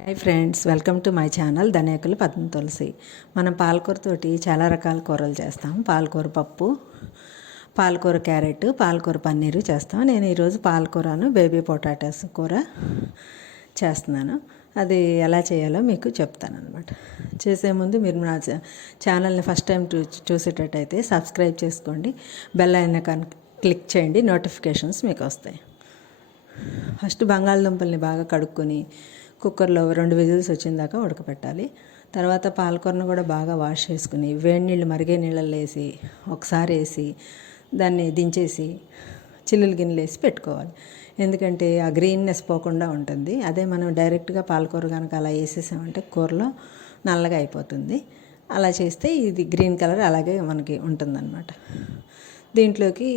Hi friends, welcome to my channel Dhaniyakula Padma Tulasi. మనం పాలకూరతోటి చాలా రకాల కూరలు చేస్తాం. పాలకూర పప్పు, పాలకూర క్యారెట్, పాలకూర పన్నీరు చేస్తాం. నేను ఈరోజు పాలకూరను బేబీ పొటాటోస్ కూర చేస్తున్నాను. అది ఎలా చేయాలో మీకు చెప్తాను అనమాట. చేసే ముందు మీరు నా ఛానల్ని ఫస్ట్ టైం చూసేటట్టయితే సబ్స్క్రైబ్ చేసుకోండి, బెల్ ఐకాన్ క్లిక్ చేయండి, నోటిఫికేషన్స్ మీకు వస్తాయి. ఫస్ట్ బంగాళదుంపల్ని బాగా కడుక్కొని కుక్కర్లో 2 విజిల్స్ వచ్చిన దాకా ఉడకపెట్టాలి. తర్వాత పాలకూరను కూడా బాగా వాష్ చేసుకుని వేడి నీళ్ళు మరిగే నీళ్ళల్లో వేసి ఒకసారి వేసి దాన్ని దించేసి చిల్లులు గిన్నెలు వేసి పెట్టుకోవాలి. ఎందుకంటే ఆ గ్రీన్నెస్ పోకుండా ఉంటుంది. అదే మనం డైరెక్ట్గా పాలకూర కనుక అలా వేసేసామంటే కూరలో నల్లగా అయిపోతుంది. అలా చేస్తే ఇది గ్రీన్ కలర్ అలాగే మనకి ఉంటుందన్నమాట. దీంట్లోకి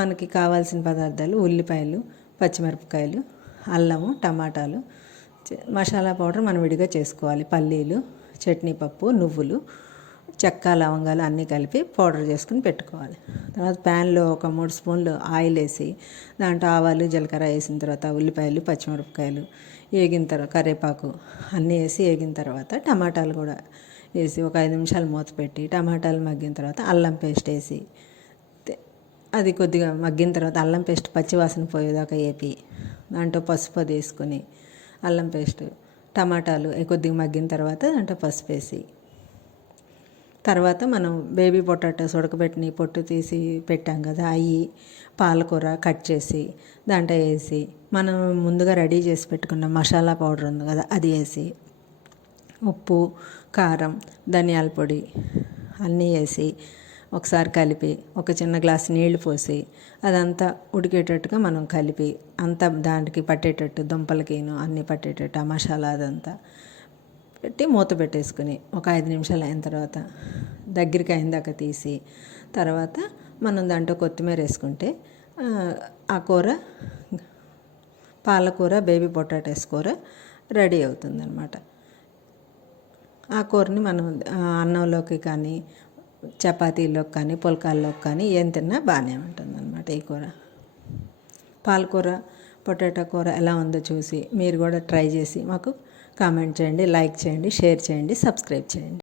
మనకి కావాల్సిన పదార్థాలు ఉల్లిపాయలు, పచ్చిమిరపకాయలు, అల్లము, టమాటాలు, మసాలా పౌడర్ మనం విడిగా చేసుకోవాలి. పల్లీలు, చట్నీ పప్పు, నువ్వులు, చెక్క, లవంగాలు అన్నీ కలిపి పౌడర్ చేసుకుని పెట్టుకోవాలి. తర్వాత ప్యాన్లో ఒక 3 స్పూన్లు ఆయిల్ వేసి దాంట్లో ఆవాలు, జీలకర్ర వేసిన తర్వాత ఉల్లిపాయలు, పచ్చిమిరపకాయలు వేగిన తర్వాత కరివేపాకు అన్నీ వేసి వేగిన తర్వాత టమాటాలు కూడా వేసి ఒక 5 నిమిషాలు మూత పెట్టి టమాటాలు మగ్గిన తర్వాత అల్లం పేస్ట్ వేసి అది కొద్దిగా మగ్గిన తర్వాత అల్లం పేస్ట్ పచ్చివాసన పోయేదాకా వేపి దాంట్లో పసుపు అది వేసుకొని అల్లం పేస్ట్, టమాటాలు కొద్దిగా మగ్గిన తర్వాత దాంట్లో పసుపు వేసి తర్వాత మనం బేబీ పొటాటోస్ ఉడకబెట్టిన పొట్టు తీసి పెట్టాం కదా, అవి పాలకూర కట్ చేసి దాంట్లో వేసి మనం ముందుగా రెడీ చేసి పెట్టుకున్న మసాలా పౌడర్ ఉంది కదా అది వేసి ఉప్పు, కారం, ధనియాల పొడి అన్నీ వేసి ఒకసారి కలిపి ఒక చిన్న గ్లాస్ నీళ్లు పోసి అదంతా ఉడికేటట్టుగా మనం కలిపి అంతా దానికి పట్టేటట్టు దుంపలకిను అన్నీ పట్టేటట్టు ఆ మసాలా అదంతా పెట్టి మూత పెట్టేసుకుని ఒక 5 నిమిషాలు అయిన తర్వాత దగ్గరికి అయిన దాకా తీసి తర్వాత మనం దాంట్లో కొత్తిమీర వేసుకుంటే ఆ కూర పాలకూర బేబీ పొటాటోస్ కూర రెడీ అవుతుందన్నమాట. ఆ కూరని మనం అన్నంలోకి కానీ చపాతీలోకి కానీ పుల్కాల్లోకి కానీ ఏం తిన్నా బాగానే ఉంటుందన్నమాట. ఈ కూర పాలకూర పొటాటో కూర ఎలా ఉందో చూసి మీరు కూడా ట్రై చేసి మాకు కామెంట్ చేయండి, లైక్ చేయండి, షేర్ చేయండి, సబ్స్క్రైబ్ చేయండి.